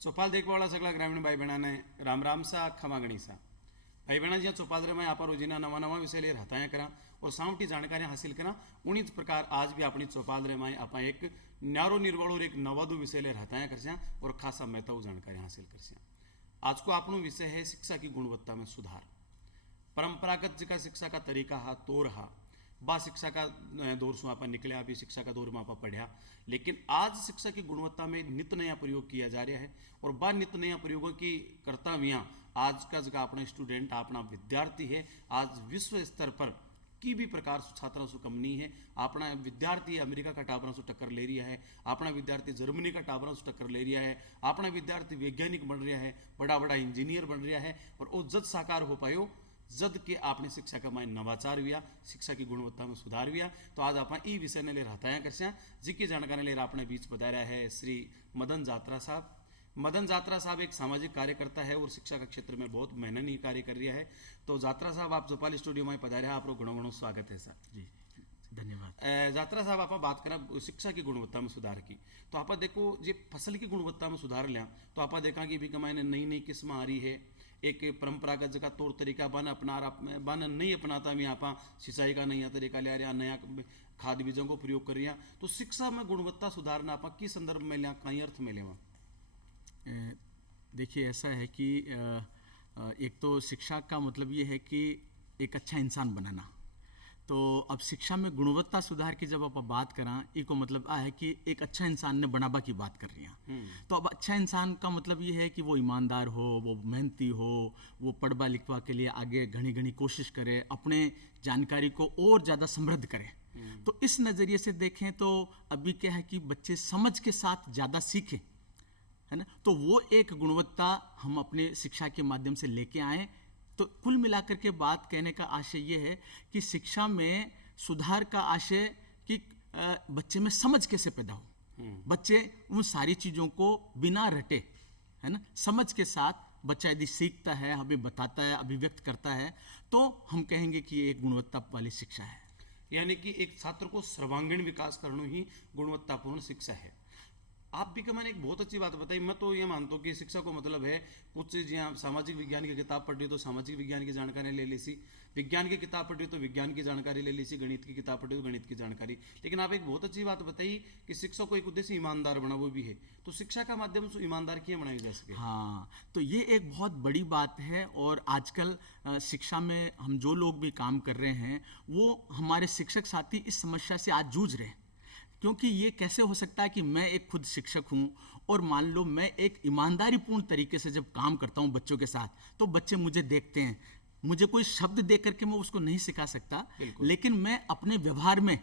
चोपाल देखवा वाला सगळा ग्रामीण भाई बहना ने राम राम सा खमा गणी सा भाई बहना जी चोपाल में आप रोजीना नवा नवा विषय ले रहता है करा और सावटी जानकारी हासिल करा उन्हीं प्रकार आज भी अपनी चौपाल में आप एक न्यारो निर्वल और एक नवादु विषय ले रहता है कर और खासा महत्व जानकारी हासिल कर। आज को आपनो विषय है शिक्षा की गुणवत्ता में सुधार। परंपरागत जी का शिक्षा का तरीका हा तो रहा बा शिक्षा का दौर से आप निकले अभी शिक्षा का दौर में आप पढ़ा, लेकिन आज शिक्षा की गुणवत्ता में नित नया प्रयोग किया जा रहा है और बा नित नया प्रयोगों की करता हुआ आज का जगह अपना स्टूडेंट अपना विद्यार्थी है आज विश्व स्तर पर की भी प्रकार से छात्रों से कम नहीं है। अपना विद्यार्थी अमेरिका का टाबरों से टक्कर ले रहा है, अपना विद्यार्थी जर्मनी का टाबरों से टक्कर ले रहा है, अपना विद्यार्थी वैज्ञानिक बन रहा है, बड़ा बड़ा इंजीनियर बन रहा है और वो जद साकार हो पायो जद के आपने शिक्षा का माइन नवाचार हुआ, शिक्षा की गुणवत्ता में सुधार हुआ। तो आज आप ई विषय ने ले रहता है कर जिसकी जानकारी ले अपने बीच बताया है श्री मदन जात्रा साहब। मदन जात्रा साहब एक सामाजिक कार्यकर्ता है और शिक्षा का क्षेत्र में बहुत मेहनती कार्य कर रहा है। तो जात्रा साहब आप चौपाल स्टूडियो में पधारे, आपको गुणों गुणों स्वागत है सर। जी धन्यवाद। जात्रा साहब आप बात करा शिक्षा की गुणवत्ता में सुधार की, तो आप देखो जे फसल की गुणवत्ता में सुधार लिया तो आप देखा कि भी कमाई नई नई किस्म आ रही है, एक परंपरागत जगह तौर तरीका बन अपना बन नहीं अपनाता भी आप सिंचाई का नया तरीका ले रहा, नया खाद बीजों को प्रयोग कर रहा। तो शिक्षा में गुणवत्ता सुधारना आप किस संदर्भ में लिया, कई अर्थ में लेवा? देखिए ऐसा है कि एक तो शिक्षा का मतलब ये है कि एक अच्छा इंसान बनाना। तो अब शिक्षा में गुणवत्ता सुधार की जब आप बात करा इको मतलब आ है कि एक अच्छा इंसान ने बनाबा की बात कर रही हैं। तो अब अच्छा इंसान का मतलब ये है कि वो ईमानदार हो, वो मेहनती हो, वो पढ़वा लिखवा के लिए आगे घनी घनी कोशिश करे, अपने जानकारी को और ज़्यादा समृद्ध करे। तो इस नज़रिए से देखें तो अभी क्या है कि बच्चे समझ के साथ ज़्यादा सीखें, है ना। तो वो एक गुणवत्ता हम अपने शिक्षा के माध्यम से लेके आए। तो कुल मिलाकर के बात कहने का आशय ये है कि शिक्षा में सुधार का आशय कि बच्चे में समझ कैसे पैदा हो, बच्चे उन सारी चीज़ों को बिना रटे, है ना, समझ के साथ बच्चा यदि सीखता है, हमें बताता है, अभिव्यक्त करता है, तो हम कहेंगे कि ये एक गुणवत्ता वाली शिक्षा है। यानी कि एक छात्र को सर्वांगीण विकास करना ही गुणवत्तापूर्ण शिक्षा है। आप भी मैंने एक बहुत अच्छी बात बताई। मैं तो ये मानता हूँ कि शिक्षा को मतलब है कुछ जहाँ सामाजिक विज्ञान की किताब पढ़ रही तो सामाजिक विज्ञान की जानकारी ले ली सी, विज्ञान की किताब पढ़ रही तो विज्ञान की जानकारी ले ली सी, गणित की किताब पढ़ रही तो गणित की जानकारी। लेकिन आप एक बहुत अच्छी बात बताई कि शिक्षा को एक उद्देश्य ईमानदार बना, वो भी है। तो शिक्षा का माध्यम से ईमानदार क्यों बनाई जा सके? हाँ, तो ये एक बहुत बड़ी बात है। और आजकल शिक्षा में हम जो लोग भी काम कर रहे हैं वो हमारे शिक्षक साथी इस समस्या से आज जूझ रहे हैं। क्योंकि ये कैसे हो सकता है कि मैं एक खुद शिक्षक हूँ और मान लो मैं एक ईमानदारीपूर्ण तरीके से जब काम करता हूँ बच्चों के साथ, तो बच्चे मुझे देखते हैं, मुझे कोई शब्द दे करके मैं उसको नहीं सिखा सकता, लेकिन मैं अपने व्यवहार में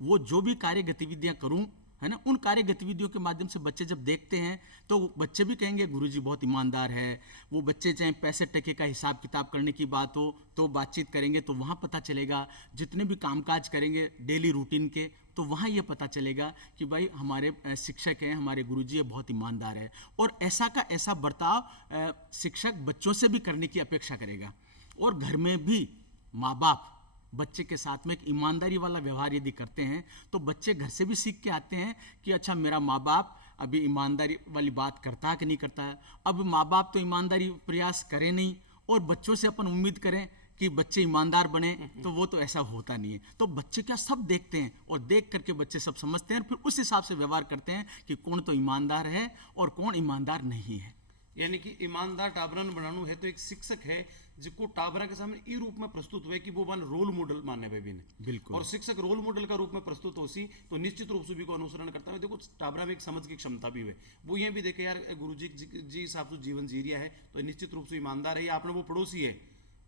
वो जो भी कार्य गतिविधियाँ करूँ, है ना, उन कार्य गतिविधियों के माध्यम से बच्चे जब देखते हैं तो बच्चे भी कहेंगे गुरुजी बहुत ईमानदार है। वो बच्चे चाहे पैसे टके का हिसाब किताब करने की बात हो तो बातचीत करेंगे तो वहाँ पता चलेगा, जितने भी कामकाज करेंगे डेली रूटीन के तो वहाँ ये पता चलेगा कि भाई हमारे शिक्षक हैं, हमारे गुरुजी है, बहुत ईमानदार है। और ऐसा का ऐसा बर्ताव शिक्षक बच्चों से भी करने की अपेक्षा करेगा। और घर में भी माँ बाप बच्चे के साथ में एक ईमानदारी वाला व्यवहार यदि करते हैं तो बच्चे घर से भी सीख के आते हैं कि अच्छा मेरा माँ बाप अभी ईमानदारी वाली बात करता है कि नहीं करता है। अब माँ बाप तो ईमानदारी प्रयास करें नहीं और बच्चों से अपन उम्मीद करें कि बच्चे ईमानदार बने, तो वो तो ऐसा होता नहीं है। तो बच्चे क्या सब देखते हैं और देख करके बच्चे सब समझते हैं और फिर उस हिसाब से व्यवहार करते हैं कि कौन तो ईमानदार है और कौन ईमानदार नहीं है। यानी कि ईमानदार टाबरन बनाना है तो एक शिक्षक है जिसको टाबरा के सामने ई रूप में प्रस्तुत हुए कि वो वन रोल मॉडल मानने पे भी नहीं। बिल्कुल। और शिक्षक रोल मॉडल का रूप में प्रस्तुत हो सी तो निश्चित रूप से भी को अनुसरण करता है। देखो टाबरा में एक समझ की क्षमता भी है, वो ये भी देखे यार गुरु जी हिसाब से जीवन जी रहा है तो निश्चित रूप से ईमानदार है। या आपने वो पड़ोसी है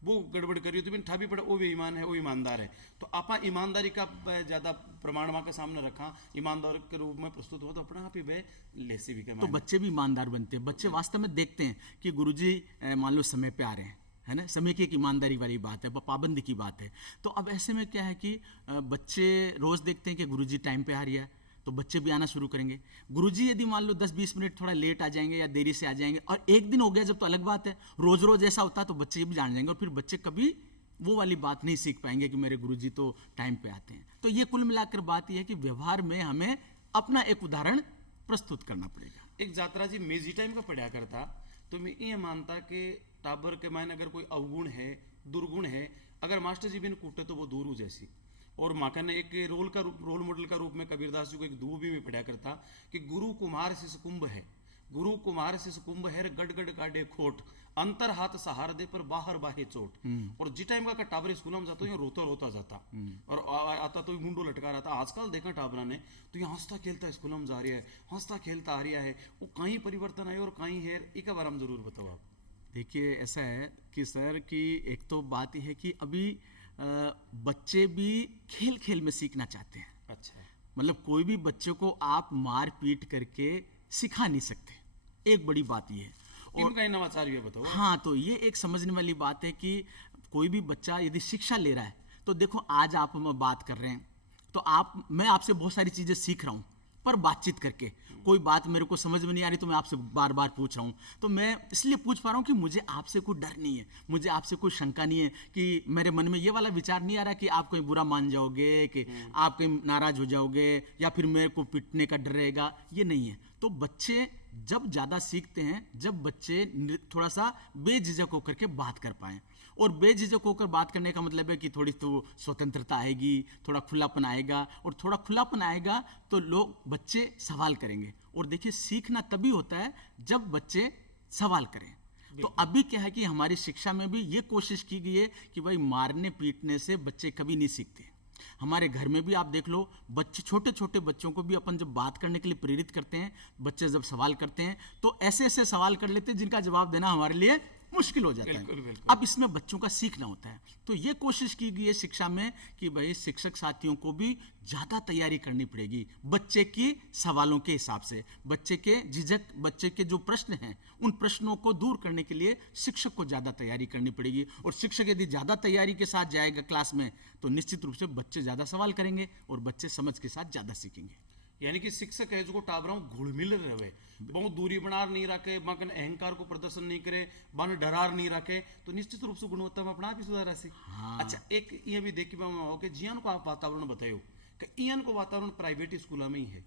वो गड़बड़ करी तो ठा भी पड़ा, वो भी ईमान है, वो ईमानदार है। तो आपा ईमानदारी का ज़्यादा प्रमाण वहाँ के सामने रखा, ईमानदार के रूप में प्रस्तुत हुआ तो अपना आप ही वह लेसे भी तो बच्चे भी ईमानदार बनते हैं। बच्चे वास्तव में देखते हैं कि गुरुजी मान लो समय पे आ रहे हैं, है ना, समय की एक ईमानदारी वाली बात है, पाबंदी की बात है। तो अब ऐसे में क्या है कि बच्चे रोज़ देखते हैं कि गुरुजी टाइम पे आ रही है तो बच्चे भी आना शुरू करेंगे। गुरुजी यदि मान लो 10-20 मिनट थोड़ा लेट आ जाएंगे या देरी से आ जाएंगे और एक दिन हो गया जब तो अलग बात है, रोज रोज ऐसा होता तो बच्चे भी जान जाएंगे और फिर बच्चे कभी वो वाली बात नहीं सीख पाएंगे कि मेरे गुरुजी तो टाइम पे आते हैं। तो ये कुल मिलाकर बात यह है कि व्यवहार में हमें अपना एक उदाहरण प्रस्तुत करना पड़ेगा। एक जात्रा जी मेजी टाइम का पढ़ा करता तो मैं ये मानता कि टाबर के मायने अगर कोई अवगुण है, दुर्गुण है, अगर मास्टर जी बिन कूटे तो वो दूर हो जैसी। और माका ने एक रोल मॉडल का रूप में कबीरदास जी को एक दूब भी मैं पढ़ा करता कि गुरु कुमार शिष कुंभ है, गुरु कुमार शिष कुंभ है, गड़ गड़ काटे खोट, अंतर हाथ सहार दे पर बाहर बाहे चोट। और जिस टाइम का टाबर स्कूल में जाता रोता रोता जाता और आता तो मुंडो लटका रहा था। आजकल देखा टाबरा ने तो ये हंसता खेलता स्कूल में जा रहा है, हंसता खेलता आ रहा है, वो कहीं परिवर्तन आए और कहीं है, एक बार हम जरूर बताओ आप। देखिए ऐसा है कि सर कि एक तो बात यह है कि अभी बच्चे भी खेल खेल में सीखना चाहते हैं। अच्छा, मतलब कोई भी बच्चे को आप मार पीट करके सिखा नहीं सकते, एक बड़ी बात ये है। इनका नवाचार ये बताओ। हाँ, तो ये एक समझने वाली बात है कि कोई भी बच्चा यदि शिक्षा ले रहा है तो देखो आज आप हम बात कर रहे हैं तो मैं आपसे बहुत सारी चीजें सीख रहा हूँ, पर बातचीत करके कोई बात मेरे को समझ में नहीं आ रही तो मैं आपसे बार बार पूछ रहा हूँ। तो मैं इसलिए पूछ पा रहा हूँ कि मुझे आपसे कोई डर नहीं है, मुझे आपसे कोई शंका नहीं है कि मेरे मन में ये वाला विचार नहीं आ रहा कि आप कहीं बुरा मान जाओगे, कि आप कहीं नाराज हो जाओगे या फिर मेरे को पिटने का डर रहेगा, ये नहीं है। तो बच्चे जब ज़्यादा सीखते हैं जब बच्चे थोड़ा सा बेझिझक होकर के बात कर पाएँ, और बेझिझक होकर बात करने का मतलब है कि थोड़ी तो स्वतंत्रता आएगी, थोड़ा खुलापन आएगा, और थोड़ा खुलापन आएगा तो बच्चे सवाल करेंगे। और देखिए सीखना तभी होता है जब बच्चे सवाल करें। तो अभी क्या है कि हमारी शिक्षा में भी ये कोशिश की गई है कि भाई मारने पीटने से बच्चे कभी नहीं सीखते। हमारे घर में भी आप देख लो, बच्चे छोटे छोटे बच्चों को भी अपन जब बात करने के लिए प्रेरित करते हैं, बच्चे जब सवाल करते हैं तो ऐसे ऐसे सवाल कर लेते हैं जिनका जवाब देना हमारे लिए मुश्किल हो जाता है। बिल्कुल। अब इसमें बच्चों का सीखना होता है। तो ये कोशिश की गई है शिक्षा में कि भाई शिक्षक साथियों को भी ज़्यादा तैयारी करनी पड़ेगी बच्चे के सवालों के हिसाब से। बच्चे के झिझक, बच्चे के जो प्रश्न हैं उन प्रश्नों को दूर करने के लिए शिक्षक को ज़्यादा तैयारी करनी पड़ेगी। और शिक्षक यदि ज़्यादा तैयारी के साथ जाएगा क्लास में तो निश्चित रूप से बच्चे ज़्यादा सवाल करेंगे और बच्चे समझ के साथ ज़्यादा सीखेंगे। यानी कि शिक्षक है जो टाबरा घुल मिल रहे, बहुत दूरी बना नहीं रखे, बाकन अहंकार को प्रदर्शन नहीं करे, बन डरार नहीं रखे, तो निश्चित रूप से गुणवत्ता में अपना आप ही सुधार राशि। हाँ। अच्छा, एक ये भी देखी कि जियान को आप वातावरण बताओ कि ईयन को वातावरण प्राइवेट स्कूलों में ही है,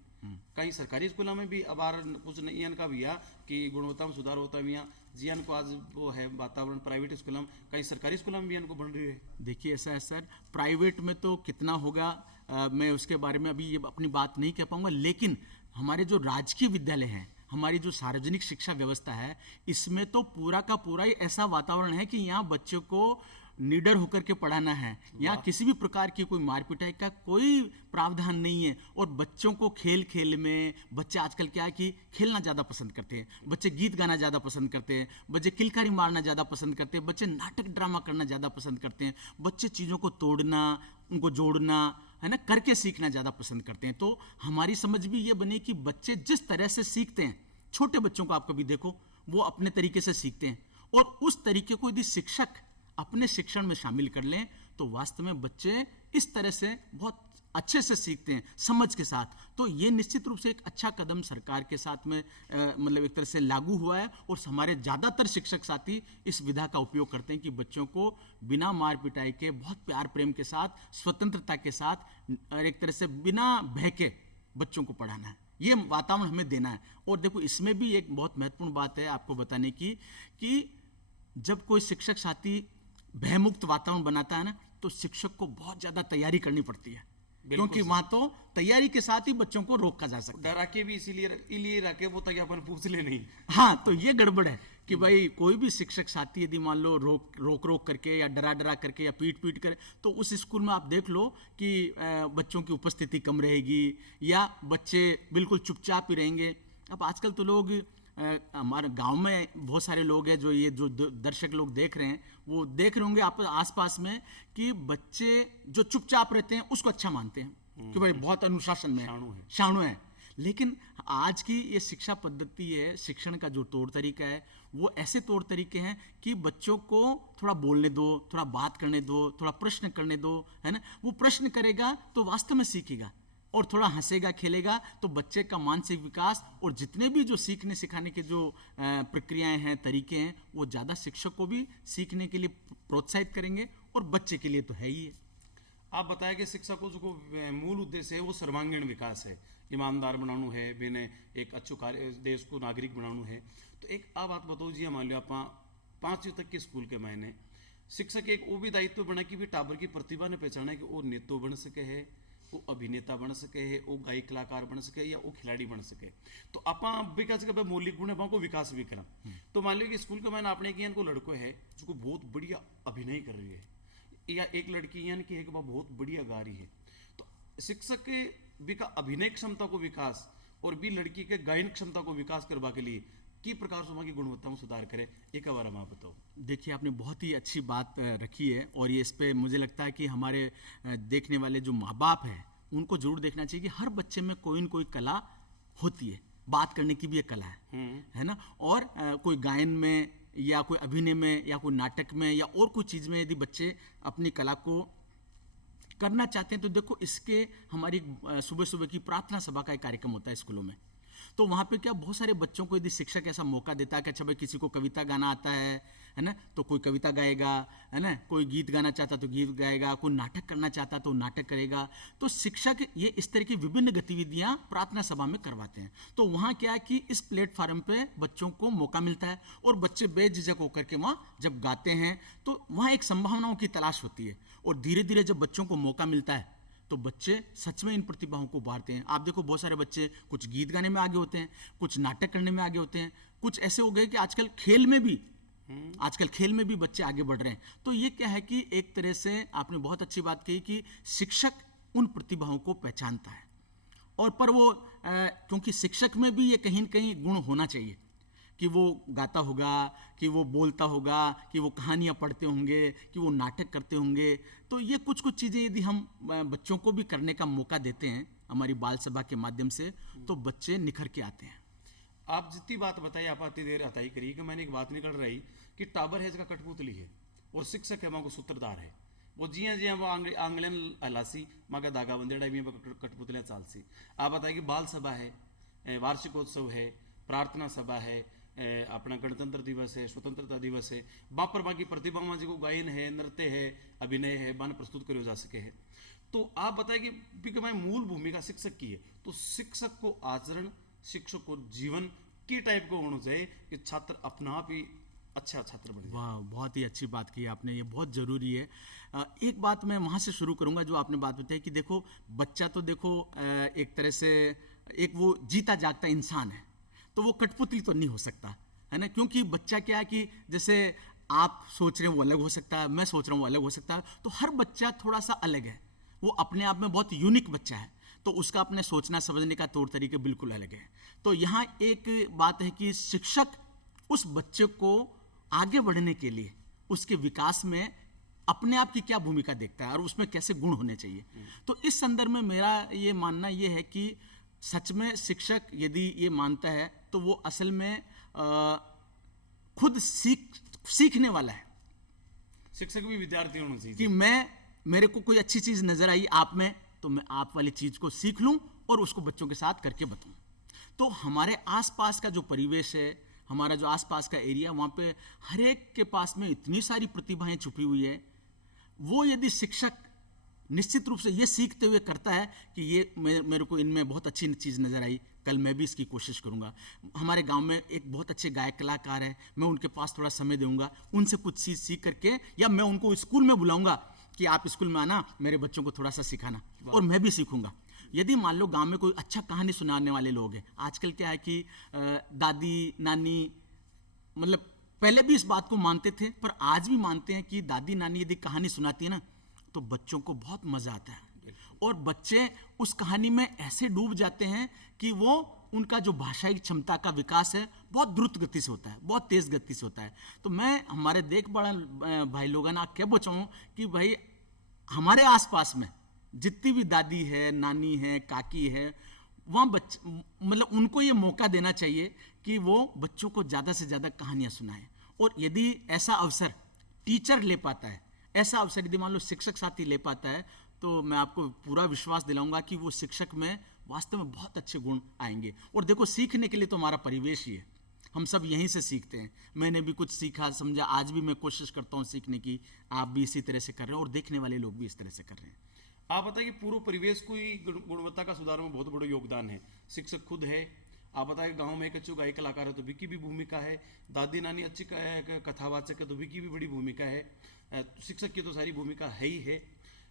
कहीं सरकारी स्कूलों में भी अब कुछ ईयन का भी है कि गुणवत्ता में सुधार होता है। जियान को आज वो है वातावरण प्राइवेट स्कूलों में, कहीं सरकारी स्कूलों में भी इनको बन रही है। देखिए ऐसा है सर, प्राइवेट में तो कितना होगा मैं उसके बारे में अभी ये अपनी बात नहीं कह पाऊंगा, लेकिन हमारे जो राजकीय विद्यालय हैं, हमारी जो सार्वजनिक शिक्षा व्यवस्था है, इसमें तो पूरा का पूरा ही ऐसा वातावरण है कि यहाँ बच्चों को निडर होकर के पढ़ाना है। यहाँ किसी भी प्रकार की कोई मार पिटाई का कोई प्रावधान नहीं है। और बच्चों को खेल खेल में, बच्चे आजकल क्या है कि खेलना ज़्यादा पसंद करते हैं, बच्चे गीत गाना ज़्यादा पसंद करते हैं, बच्चे किलकारी मारना ज़्यादा पसंद करते हैं, बच्चे नाटक ड्रामा करना ज़्यादा पसंद करते हैं, बच्चे चीज़ों को तोड़ना, उनको जोड़ना है ना, करके सीखना ज़्यादा पसंद करते हैं। तो हमारी समझ भी ये बने कि बच्चे जिस तरह से सीखते हैं, छोटे बच्चों को आप कभी देखो वो अपने तरीके से सीखते हैं, और उस तरीके को यदि शिक्षक अपने शिक्षण में शामिल कर लें तो वास्तव में बच्चे इस तरह से बहुत अच्छे से सीखते हैं समझ के साथ। तो ये निश्चित रूप से एक अच्छा कदम सरकार के साथ में मतलब एक तरह से लागू हुआ है, और हमारे ज़्यादातर शिक्षक साथी इस विधा का उपयोग करते हैं कि बच्चों को बिना मार पिटाई के, बहुत प्यार प्रेम के साथ, स्वतंत्रता के साथ, एक तरह से बिना भय के बच्चों को पढ़ाना है। ये वातावरण हमें देना है। और देखो इसमें भी एक बहुत महत्वपूर्ण बात है आपको बताने की कि जब कोई शिक्षक साथी भयमुक्त वातावरण बनाता है ना, तो शिक्षक को बहुत ज्यादा तैयारी करनी पड़ती है, क्योंकि वहां तो तैयारी के साथ ही बच्चों को रोका जा सकता है। डरा के भी इसीलिए रखे वो ताकि अपन पूछ ले नहीं। हाँ, तो ये गड़बड़ है कि भाई कोई भी शिक्षक साथी यदि मान लो रोक करके या डरा करके या पीट कर, तो उस स्कूल में आप देख लो कि बच्चों की उपस्थिति कम रहेगी या बच्चे बिल्कुल चुपचाप ही रहेंगे। अब आजकल तो लोग हमारे गांव में बहुत सारे लोग हैं जो दर्शक लोग देख रहे हैं, वो देख रहे होंगे आप आसपास में कि बच्चे जो चुपचाप रहते हैं उसको अच्छा मानते हैं कि भाई बहुत अनुशासन में शाणु है। लेकिन आज की ये शिक्षा पद्धति है, शिक्षण का जो तौर तरीका है, वो ऐसे तौर तरीके हैं कि बच्चों को थोड़ा बोलने दो, थोड़ा बात करने दो, थोड़ा प्रश्न करने दो, है ना। वो प्रश्न करेगा तो वास्तव में सीखेगा, और थोड़ा हंसेगा खेलेगा तो बच्चे का मानसिक विकास और जितने भी जो सीखने सिखाने के जो प्रक्रियाएं हैं, तरीके हैं, वो ज़्यादा शिक्षक को भी सीखने के लिए प्रोत्साहित करेंगे और बच्चे के लिए तो है ही है। आप बताया कि शिक्षा को जो मूल उद्देश्य है वो सर्वांगीण विकास है, ईमानदार बनाना है, बिने एक अच्छो कार्य देश को नागरिक बनाना है। तो एक आप बात बताओ जी, मान लो आप 5वीं तक के स्कूल के मायने शिक्षक एक वो भी दायित्व बना कि भी टाबर की प्रतिभा ने पहचाना है कि वो नेतो बन सके है, वो अभिनेता बन सके है, वो गायक कलाकार बन सके या वो खिलाड़ी बन सके। तो आप विकास के मौलिक गुण है को विकास भी करा। तो मान लो कि स्कूल के मैंने आपने किया को लड़को है जो बहुत बढ़िया अभिनय कर रही है, या एक लड़की यानी कि है कि वह बहुत बढ़िया गा रही है। तो शिक्षक के भी का अभिनय क्षमता को विकास और भी लड़की के गायन क्षमता को विकास करवा के लिए की प्रकार से वहाँ की गुणवत्ता में सुधार करे, एक बार हम आप बताओ। देखिए, आपने बहुत ही अच्छी बात रखी है और ये इस पे मुझे लगता है कि हमारे देखने वाले जो माँ बाप हैं उनको जरूर देखना चाहिए कि हर बच्चे में कोई न कोई कला होती है। बात करने की भी एक कला है ना, और कोई गायन में या कोई अभिनय में या कोई नाटक में या और कोई चीज़ में यदि बच्चे अपनी कला को करना चाहते हैं तो देखो, इसके हमारी सुबह सुबह की प्रार्थना सभा का एक कार्यक्रम होता है स्कूलों में। तो वहाँ पे क्या बहुत सारे बच्चों को यदि शिक्षक ऐसा मौका देता है कि अच्छा भाई किसी को कविता गाना आता है ना, तो कोई कविता गाएगा, है ना, कोई गीत गाना चाहता तो गीत गाएगा, कोई नाटक करना चाहता तो नाटक करेगा। तो शिक्षक ये इस तरह की विभिन्न गतिविधियाँ प्रार्थना सभा में करवाते हैं। तो वहाँ क्या है कि इस प्लेटफार्म पे बच्चों को मौका मिलता है और बच्चे बेझिझक होकर के वहाँ जब गाते हैं तो वहाँ एक संभावनाओं की तलाश होती है और धीरे धीरे जब बच्चों को मौका मिलता है तो बच्चे सच में इन प्रतिभाओं को उभारते हैं। आप देखो, बहुत सारे बच्चे कुछ गीत गाने में आगे होते हैं, कुछ नाटक करने में आगे होते हैं, कुछ ऐसे हो गए कि आजकल खेल में भी बच्चे आगे बढ़ रहे हैं। तो ये क्या है कि एक तरह से आपने बहुत अच्छी बात कही कि शिक्षक उन प्रतिभाओं को पहचानता है और पर वो क्योंकि शिक्षक में भी ये कहीं न कहीं गुण होना चाहिए कि वो गाता होगा, कि वो बोलता होगा, कि वो कहानियाँ पढ़ते होंगे, कि वो नाटक करते होंगे। तो ये कुछ कुछ चीज़ें यदि हम बच्चों को भी करने का मौका देते हैं हमारी बाल सभा के माध्यम से तो बच्चे निखर के आते हैं। आप जितनी बात बताई आप आती देर आता ही करिए कि मैंने एक बात निकल रही कि टाबर है इसका कठपुतली है और शिक्षक है माँ को सूत्रधार है। वो जिया जिया वो आंगलन अलासी माँ का धागा बंदेड़ा भी कठपुतलियाँ चालसी। आप बताइए कि बाल सभा है, वार्षिकोत्सव है, प्रार्थना सभा है, अपना गणतंत्र दिवस है, स्वतंत्रता दिवस है, वहाँ पर बाकी प्रतिभा में जो गायन है, नृत्य है, अभिनय है, बान प्रस्तुत करो जा सके है। तो आप बताए कि मैं मूल भूमिका शिक्षक की है, तो शिक्षक को आचरण, शिक्षक को जीवन की टाइप को होना चाहिए कि छात्र अपना आप ही अच्छा छात्र बने। वाह, बहुत ही अच्छी बात की आपने, ये बहुत ज़रूरी है। एक बात मैं वहाँ से शुरू करूँगा जो आपने बात बताई कि देखो, बच्चा तो देखो एक तरह से एक वो जीता जागता इंसान है, तो वो कठपुतली तो नहीं हो सकता, है ना, क्योंकि बच्चा क्या है कि जैसे आप सोच रहे हैं वो अलग हो सकता है, मैं सोच रहा हूँ वो अलग हो सकता है। तो हर बच्चा थोड़ा सा अलग है, वो अपने आप में बहुत यूनिक बच्चा है, तो उसका अपने सोचना समझने का तौर तरीके बिल्कुल अलग है। तो यहाँ एक बात है कि शिक्षक उस बच्चे को आगे बढ़ने के लिए उसके विकास में अपने आप की क्या भूमिका देखता है और उसमें कैसे गुण होने चाहिए। तो इस संदर्भ में मेरा ये मानना ये है कि सच में शिक्षक यदि ये मानता है तो वो असल में खुद सीखने वाला है। शिक्षक भी विद्यार्थी होना चाहिए कि मेरे को कोई अच्छी चीज नजर आई आप में तो मैं आप वाली चीज को सीख लूं और उसको बच्चों के साथ करके बताऊं। तो हमारे आसपास का जो परिवेश है, हमारा जो आसपास का एरिया, वहाँ पे हर एक के पास में इतनी सारी प्रतिभाएं छुपी हुई है। वो यदि शिक्षक निश्चित रूप से ये सीखते हुए करता है कि ये मेरे को इनमें बहुत अच्छी चीज़ नज़र आई, कल मैं भी इसकी कोशिश करूँगा। हमारे गांव में एक बहुत अच्छे गायक कलाकार है, मैं उनके पास थोड़ा समय दूंगा, उनसे कुछ चीज़ सीख करके, या मैं उनको स्कूल में बुलाऊंगा कि आप स्कूल में आना, मेरे बच्चों को थोड़ा सा सिखाना, और मैं भी सीखूंगा। यदि मान लो गांव में कोई अच्छा कहानी सुनाने वाले लोग हैं, आजकल क्या है कि दादी नानी, मतलब पहले भी इस बात को मानते थे पर आज भी मानते हैं कि दादी नानी यदि कहानी सुनाती है ना तो बच्चों को बहुत मजा आता है और बच्चे उस कहानी में ऐसे डूब जाते हैं कि वो उनका जो भाषाई क्षमता का विकास है बहुत द्रुत गति से होता है, बहुत तेज गति से होता है। तो मैं हमारे देख बड़ा भाई लोगों ना क्या बचाऊं कि भाई हमारे आसपास में जितनी भी दादी है, नानी है, काकी है, वहाँ मतलब उनको ये मौका देना चाहिए कि वो बच्चों को ज़्यादा से ज़्यादा कहानियाँ सुनाएं। और यदि ऐसा अवसर टीचर ले पाता है, ऐसा अवसर यदि मान लो शिक्षक साथी ले पाता है, तो मैं आपको पूरा विश्वास दिलाऊंगा कि वो शिक्षक में वास्तव में बहुत अच्छे गुण आएंगे। और देखो, सीखने के लिए तो हमारा परिवेश ही है, हम सब यहीं से सीखते हैं। मैंने भी कुछ सीखा समझा, आज भी मैं कोशिश करता हूँ सीखने की, आप भी इसी तरह से कर रहे हैं और देखने वाले लोग भी इस तरह से कर रहे हैं। आप बताइए पूर्व परिवेश को ही गुणवत्ता का सुधार में बहुत बड़ा योगदान है। शिक्षक खुद है, आप बताइए गांव में एक अच्छे गायक कलाकार है तो विकी भी भूमिका है, दादी नानी अच्छी कथावाचक है तो विकी भी बड़ी भूमिका है, शिक्षक की तो सारी भूमिका है ही है।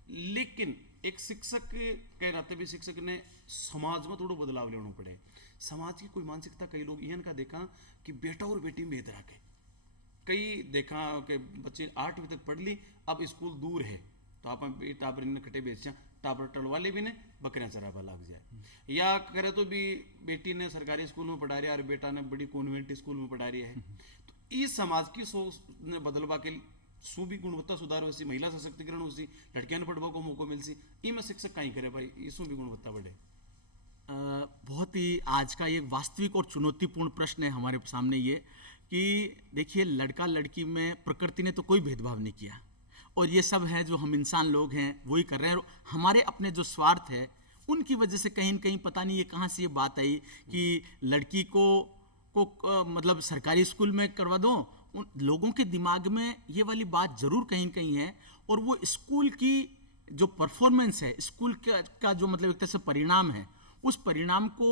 लेकिन एक शिक्षक के नाते भी शिक्षक ने समाज में थोड़ा बदलाव लेना पड़े। समाज की कोई मानसिकता कई लोग इहन का देखा कि बेटा और बेटी में भेद रखे, कई देखा कि बच्चे 8वीं तक पढ़ ली, अब स्कूल दूर है तो आप टाबर ने कटे बेचा, टाबर टलवाले भी ने बकरियां चरावा लग जाए, या करे तो भी बेटी ने सरकारी स्कूल में पढ़ा रही है और बेटा ने बड़ी कॉन्वेंट स्कूल में पढ़ा रही है। तो इस समाज की सोच ने बदलवा के शू भी गुणवत्ता सुधार हो सी, महिला सशक्तिकरण हो सी, लड़कियां ने पढ़वा को मौका मिल सी, इनमें शिक्षक कहीं करे भाई, इसमें भी गुणवत्ता बढ़े। बहुत ही आज का ये वास्तविक और चुनौतीपूर्ण प्रश्न है हमारे सामने ये कि देखिए, लड़का लड़की में प्रकृति ने तो कोई भेदभाव नहीं किया, और ये सब है जो हम इंसान लोग हैं वही कर रहे हैं। और हमारे अपने जो स्वार्थ है उनकी वजह से कहीं न कहीं पता नहीं ये कहाँ से ये बात आई कि लड़की को मतलब सरकारी स्कूल में करवा दो। उन लोगों के दिमाग में ये वाली बात जरूर कहीं न कहीं है, और वो स्कूल की जो परफॉर्मेंस है, स्कूल का जो मतलब एक तरह से परिणाम है, उस परिणाम को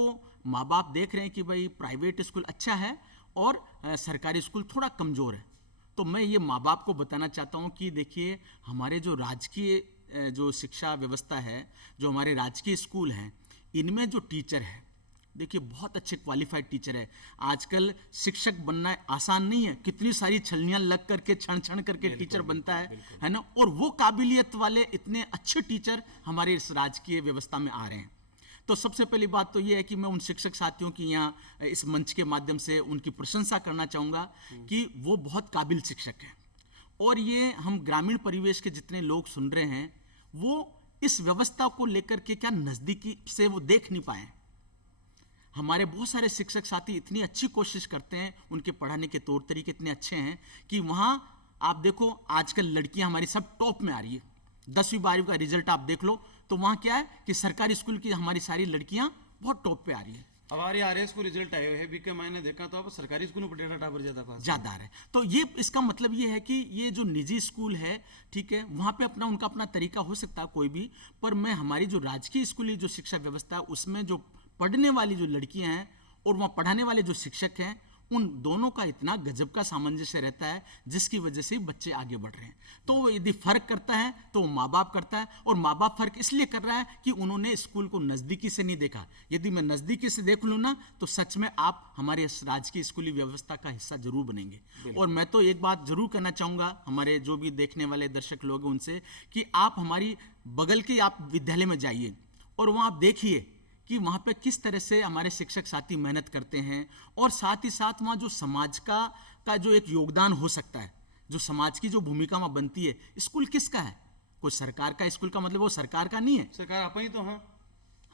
माँ बाप देख रहे हैं कि भाई प्राइवेट स्कूल अच्छा है और सरकारी स्कूल थोड़ा कमज़ोर है। तो मैं ये माँ बाप को बताना चाहता हूँ कि देखिए, हमारे जो राजकीय जो शिक्षा व्यवस्था है, जो हमारे राजकीय स्कूल हैं, इनमें जो टीचर है, देखिए बहुत अच्छे क्वालिफाइड टीचर है। आजकल शिक्षक बनना आसान नहीं है, कितनी सारी छलनियाँ लग करके क्षण क्षण करके टीचर बनता है ना। और वो काबिलियत वाले इतने अच्छे टीचर हमारे इस राजकीय व्यवस्था में आ रहे हैं। तो सबसे पहली बात तो ये है कि मैं उन शिक्षक साथियों की यहाँ इस मंच के माध्यम से उनकी प्रशंसा करना चाहूँगा कि वो बहुत काबिल शिक्षक हैं। और ये हम ग्रामीण परिवेश के जितने लोग सुन रहे हैं, वो इस व्यवस्था को लेकर के क्या नज़दीकी से वो देख नहीं पाए। हमारे बहुत सारे शिक्षक साथी इतनी अच्छी कोशिश करते हैं, उनके पढ़ाने के तौर तरीके इतने अच्छे हैं कि वहाँ आप देखो, आजकल लड़कियाँ हमारी सब टॉप में आ रही है। 10वीं 12वीं का रिजल्ट आप देख लो तो वहाँ क्या है कि सरकारी स्कूल की हमारी सारी लड़कियाँ बहुत टॉप पे आ रही है। हमारे आरएस को रिजल्ट आए हुए हैं, बीके मैंने देखा तो अब सरकारी स्कूल में पटेटा टावर ज़्यादा है। तो ये इसका मतलब ये है कि ये जो निजी स्कूल है, ठीक है, वहाँ पे उनका अपना तरीका हो सकता है कोई भी, पर मैं हमारी जो राजकीय स्कूली जो शिक्षा व्यवस्था है उसमें जो पढ़ने वाली जो लड़कियाँ हैं और वहाँ पढ़ाने वाले जो शिक्षक हैं, उन दोनों का इतना गजब का सामंजस्य रहता है जिसकी वजह से बच्चे आगे बढ़ रहे हैं। तो यदि फर्क करता है तो माँ बाप करता है, और माँ बाप फर्क इसलिए कर रहा है कि उन्होंने स्कूल को नज़दीकी से नहीं देखा। यदि मैं नज़दीकी से देख लूँ ना, तो सच में आप हमारे राजकीय स्कूली व्यवस्था का हिस्सा जरूर बनेंगे। और मैं तो एक बात जरूर कहना चाहूँगा हमारे जो भी देखने वाले दर्शक लोग हैं उनसे, कि आप हमारी बगल के आप विद्यालय में जाइए और वहाँ आप देखिए कि वहाँ पे किस तरह से हमारे शिक्षक साथी मेहनत करते हैं, और साथ ही साथ वहाँ जो समाज का जो एक योगदान हो सकता है, जो समाज की जो भूमिका वहाँ बनती है। स्कूल किसका है? कोई सरकार का स्कूल का मतलब वो सरकार का नहीं है, सरकार आप ही तो हैं,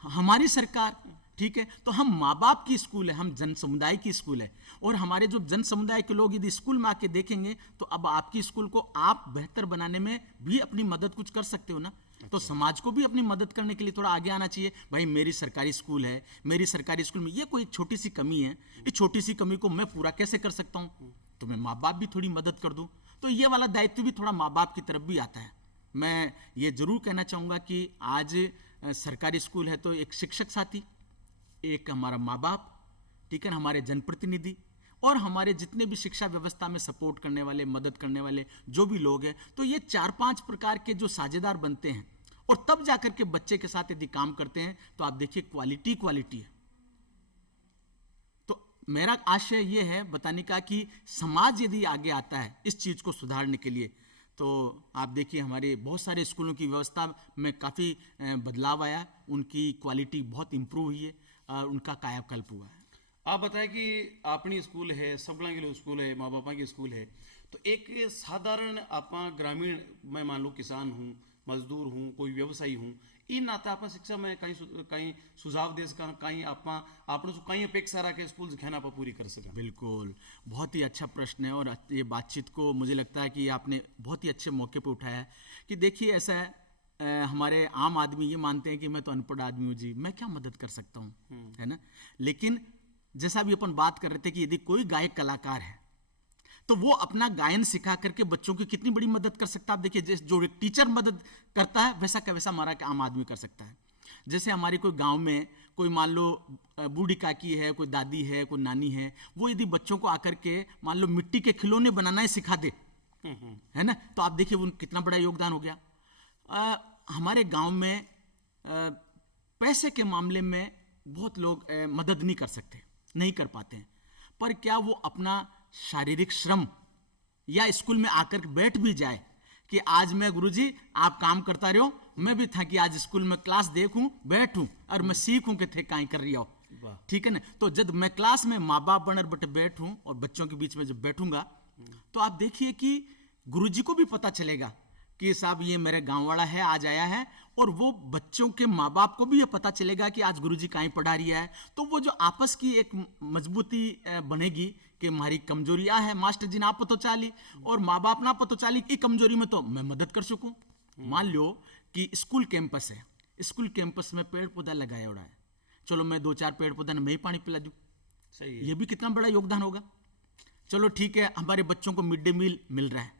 हमारी सरकार, ठीक है। तो हम माँ बाप की स्कूल है, हम जन समुदाय की स्कूल है, और हमारे जो जन समुदाय के लोग यदि स्कूल में आके देखेंगे तो अब आपकी स्कूल को आप बेहतर बनाने में भी अपनी मदद कुछ कर सकते हो ना। तो समाज को भी अपनी मदद करने के लिए थोड़ा आगे आना चाहिए। भाई मेरी सरकारी स्कूल है, मेरी सरकारी स्कूल में ये कोई छोटी सी कमी है, इस छोटी सी कमी को मैं पूरा कैसे कर सकता हूँ, तो मैं माँ बाप भी थोड़ी मदद कर दूँ। तो ये वाला दायित्व भी थोड़ा माँ बाप की तरफ भी आता है। मैं ये जरूर कहना चाहूँगा कि आज सरकारी स्कूल है तो एक शिक्षक साथी, एक हमारा माँ बाप, ठीक है, हमारे जनप्रतिनिधि, और हमारे जितने भी शिक्षा व्यवस्था में सपोर्ट करने वाले, मदद करने वाले जो भी लोग हैं, तो ये 4-5 प्रकार के जो साझेदार बनते हैं, और तब जाकर के बच्चे के साथ यदि काम करते हैं तो आप देखिए क्वालिटी है। तो मेरा आशय ये है बताने का कि समाज यदि आगे आता है इस चीज़ को सुधारने के लिए, तो आप देखिए हमारे बहुत सारे स्कूलों की व्यवस्था में काफ़ी बदलाव आया, उनकी क्वालिटी बहुत इम्प्रूव हुई है, उनका कायाकल्प हुआ है। आप बताएं कि अपनी स्कूल है, सबला के लिए स्कूल है, माँ बापा की स्कूल है, तो एक साधारण आप ग्रामीण, मैं मान लो किसान हूँ, मजदूर हूँ, कोई व्यवसायी हूँ, इन नाता आप शिक्षा में कहीं सुझाव दे सका, कहीं आपने कहीं अपेक्षा रखे स्कूल खाना आप पूरी कर सका। बिल्कुल, बहुत ही अच्छा प्रश्न है, और ये बातचीत को मुझे लगता है कि आपने बहुत ही अच्छे मौके पर उठाया है। कि देखिए ऐसा है, हमारे आम आदमी ये मानते हैं कि मैं तो अनपढ़ आदमी हूँ जी, मैं क्या मदद कर सकता हूँ, है ना। लेकिन जैसा भी अपन बात कर रहे थे कि यदि कोई गायक कलाकार है तो वो अपना गायन सिखा करके बच्चों की कितनी बड़ी मदद कर सकता है। आप देखिए, जो एक टीचर मदद करता है वैसा का वैसा हमारा आम आदमी कर सकता है। जैसे हमारे कोई गांव में कोई मान लो बूढ़ी काकी है, कोई दादी है, कोई नानी है, वो यदि बच्चों को आकर के मान लो मिट्टी के खिलौने बनाना ही सिखा दे, है ना, तो आप देखिए वो कितना बड़ा योगदान हो गया। हमारे गांव में पैसे के मामले में बहुत लोग मदद नहीं कर सकते, नहीं कर पाते हैं, पर क्या वो अपना शारीरिक श्रम या स्कूल में आकर बैठ भी जाए कि आज मैं गुरुजी आप काम करता रहो, मैं भी था कि आज स्कूल में क्लास देखूं, बैठूं और मैं सीखूं कि थे काई कर रही हो, ठीक है ना। तो जब मैं क्लास में माँ बाप बनकर बटे बैठूं और बच्चों के बीच में जब बैठूंगा, तो आप देखिए कि गुरुजी को भी पता चलेगा कि साहब ये मेरे गांव वाला है, आज आया है, और वो बच्चों के माँ बाप को भी ये पता चलेगा कि आज गुरुजी काई पढ़ा रही है। तो वो जो आपस की एक मजबूती बनेगी कि हमारी कमजोरी आ है, मास्टर जी ना पतो चाली और माँ बाप ना पतो चाली की कमजोरी में तो मैं मदद कर सकूं। मान लो कि स्कूल कैंपस है, स्कूल कैंपस में पेड़ पौधा लगाया हुआ है, चलो मैं 2-4 पेड़ पौधा में ही पानी पिला दूं, सही है। ये भी कितना बड़ा योगदान होगा। चलो ठीक है, हमारे बच्चों को मिड डे मील मिल रहा है,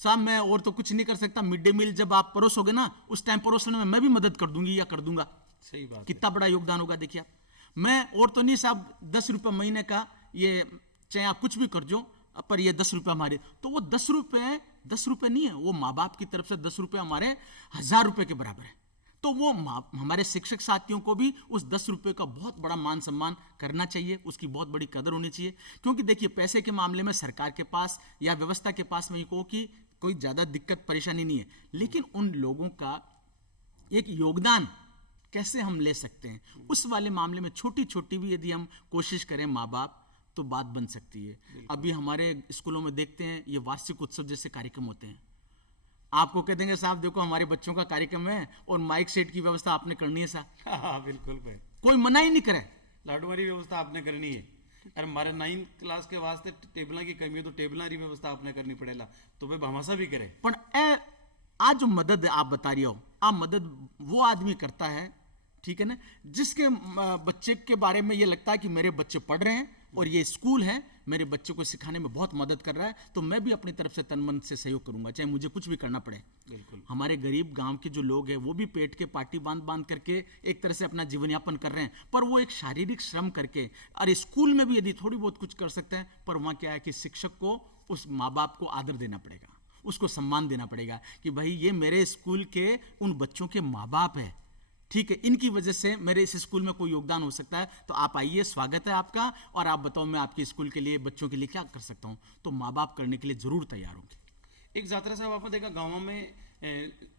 साहब मैं और तो कुछ नहीं कर सकता, मिड डे मील जब आप परोसोगे ना, उस टाइम परोसने में मैं भी मदद कर दूंगी या कर दूंगा। सही बात, कितना बड़ा योगदान होगा देखिए आप। मैं और तो नहीं साहब 10 रुपये महीने का, ये चाहे आप कुछ भी कर जो, पर ये 10 रुपये हमारे, तो वो 10 रुपये नहीं है, वो माँ बाप की तरफ से 10 रुपये हमारे 1000 रुपये के बराबर है। तो वो हमारे शिक्षक साथियों को भी उस 10 रुपये का बहुत बड़ा मान सम्मान करना चाहिए, उसकी बहुत बड़ी कदर होनी चाहिए। क्योंकि देखिए पैसे के मामले में सरकार के पास या व्यवस्था के पास में कहो कि कोई ज़्यादा दिक्कत परेशानी नहीं है, लेकिन उन लोगों का एक योगदान कैसे हम ले सकते हैं, उस वाले मामले में छोटी छोटी भी यदि हम कोशिश करें माँ बाप, तो बात बन सकती है। अभी हमारे स्कूलों में देखते हैं ये वार्षिक उत्सव जैसे कार्यक्रम होते हैं, आपको कह देंगे साहब देखो हमारे बच्चों का कार्यक्रम है और माइक सेट की व्यवस्था आपने करनी है साहब। हाँ बिल्कुल भाई, कोई मना ही नहीं करे, लाडू वाली व्यवस्था आपने करनी है। अरे हमारे 9th क्लास के वास्ते टेबल की कमी है, तो टेबल की व्यवस्था आपने करनी पड़ेगा, तो भाई भामाशा भी करे। पर आज जो मदद आप बता रही हो, आप मदद वो आदमी करता है, ठीक है ना, जिसके बच्चे के बारे में ये लगता है कि मेरे बच्चे पढ़ रहे हैं और ये स्कूल है मेरे बच्चों को सिखाने में बहुत मदद कर रहा है, तो मैं भी अपनी तरफ से तन मन से सहयोग करूंगा, चाहे मुझे कुछ भी करना पड़े। बिल्कुल। हमारे गरीब गांव के जो लोग हैं वो भी पेट के पाटी बांध बांध करके एक तरह से अपना जीवन यापन कर रहे हैं, पर वो एक शारीरिक श्रम करके, और स्कूल में भी यदि थोड़ी बहुत कुछ कर सकते हैं, पर वहाँ क्या है कि शिक्षक को उस माँ बाप को आदर देना पड़ेगा, उसको सम्मान देना पड़ेगा कि भाई ये मेरे स्कूल के उन बच्चों के माँ बाप है, ठीक है, इनकी वजह से मेरे इस स्कूल में कोई योगदान हो सकता है, तो आप आइए, स्वागत है आपका, और आप बताओ मैं आपके स्कूल के लिए बच्चों के लिए क्या कर सकता हूँ। तो माँ बाप करने के लिए जरूर तैयार होंगे। एक जात्रा साहब आपने देखा गाँव में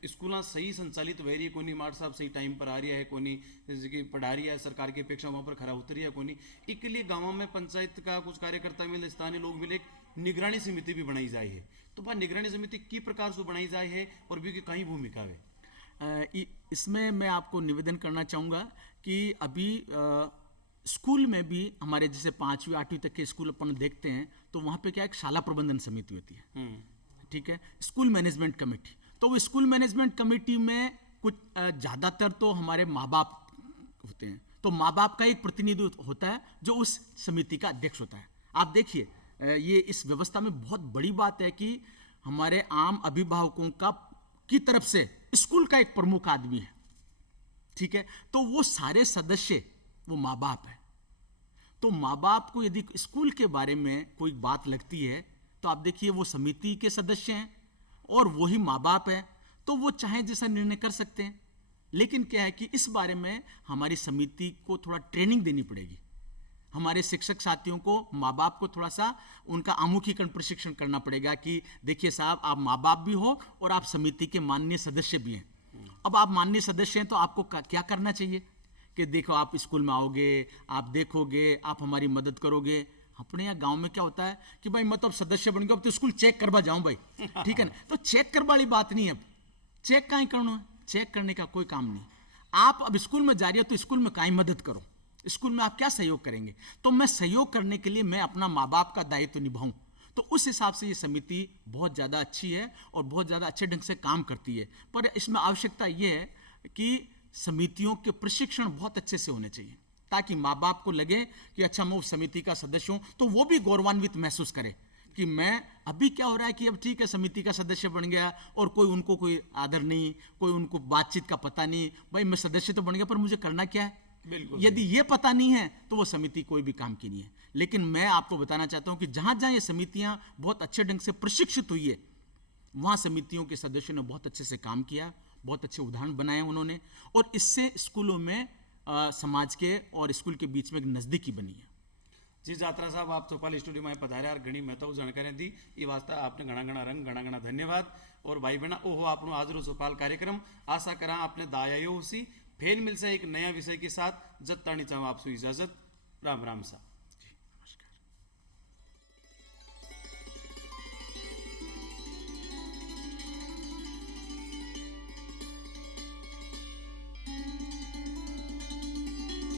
स्कूल सही संचालित हो रही है, कोनी मार साहब सही टाइम पर आ रही है, कोनी जैसे कि पढ़ा रही है, सरकार की अपेक्षा वहाँ पर खरा उतरी है कोनी, इसके लिए गाँव में पंचायत का कुछ कार्यकर्ता मिले, स्थानीय लोग मिले, निगरानी समिति भी बनाई जाए है, तो वह निगरानी समिति की प्रकार से बनाई जाए है और भी कहीं भूमिका है। इसमें मैं आपको निवेदन करना चाहूँगा कि अभी स्कूल में भी हमारे जैसे 5वीं 8वीं तक के स्कूल अपन देखते हैं, तो वहाँ पे क्या एक शाला प्रबंधन समिति होती है, ठीक है, स्कूल मैनेजमेंट कमेटी। तो वो स्कूल मैनेजमेंट कमेटी में कुछ ज़्यादातर तो हमारे माँ बाप होते हैं, तो माँ बाप का एक प्रतिनिधित्व होता है जो उस समिति का अध्यक्ष होता है। आप देखिए ये इस व्यवस्था में बहुत बड़ी बात है कि हमारे आम अभिभावकों की तरफ से स्कूल का एक प्रमुख आदमी है, ठीक है, तो वो सारे सदस्य वो माँ बाप है। तो माँ बाप को यदि स्कूल के बारे में कोई बात लगती है, तो आप देखिए वो समिति के सदस्य हैं और वही माँ बाप है, तो वो चाहे जैसा निर्णय कर सकते हैं। लेकिन क्या है कि इस बारे में हमारी समिति को थोड़ा ट्रेनिंग देनी पड़ेगी, हमारे शिक्षक साथियों को, माँ बाप को थोड़ा सा उनका आमुखीकरण प्रशिक्षण करना पड़ेगा कि देखिए साहब आप माँ बाप भी हो और आप समिति के माननीय सदस्य भी हैं। अब आप माननीय सदस्य हैं तो आपको क्या करना चाहिए कि देखो आप स्कूल में आओगे, आप देखोगे, आप हमारी मदद करोगे। अपने यहाँ गांव में क्या होता है कि भाई मैं तो अब सदस्य बन गया, अब तो स्कूल चेक करवा जाऊं भाई, ठीक है ना, तो चेक करवा वाली बात नहीं है। अब चेक कहीं करना है, चेक करने का कोई काम नहीं। आप अब स्कूल में जा रही हो तो स्कूल में कहीं मदद करो, स्कूल में आप क्या सहयोग करेंगे, तो मैं सहयोग करने के लिए मैं अपना माँ बाप का दायित्व निभाऊं। तो उस हिसाब से ये समिति बहुत ज़्यादा अच्छी है और बहुत ज़्यादा अच्छे ढंग से काम करती है। पर इसमें आवश्यकता ये है कि समितियों के प्रशिक्षण बहुत अच्छे से होने चाहिए, ताकि माँ बाप को लगे कि अच्छा मैं उस समिति का सदस्य हूँ, तो वो भी गौरवान्वित महसूस करे कि मैं अभी क्या हो रहा है कि अब ठीक है, समिति का सदस्य बन गया और उनको कोई आदर नहीं, कोई उनको बातचीत का पता नहीं, भाई मैं सदस्य तो बन गया पर मुझे करना क्या है। बिल्कुल यदि ये पता नहीं है तो वो समिति कोई भी काम की नहीं है। लेकिन मैं आपको बताना चाहता हूं कि जहां जहां ये समितियां बहुत अच्छे ढंग से प्रशिक्षित हुई है, वहां समितियों के सदस्यों ने बहुत अच्छे से काम किया, बहुत अच्छे उदाहरण बनाए उन्होंने, और इससे स्कूलों में समाज के और स्कूल के बीच में एक नजदीकी बनी है। जी जात्रा साहब, आप चौपाल स्टूडियो में पधार्या और घनी महत्व जानकारी दी ये वास्ते आपने घना घना रंग घना घना धन्यवाद। और भाई बहना ओहो आपनो आज रो चौपाल कार्यक्रम आशा करा आपने दायायो उसी फेल मिल से एक नया विषय के साथ जब तानी चाहूँ आपसे इजाजत। राम राम सा।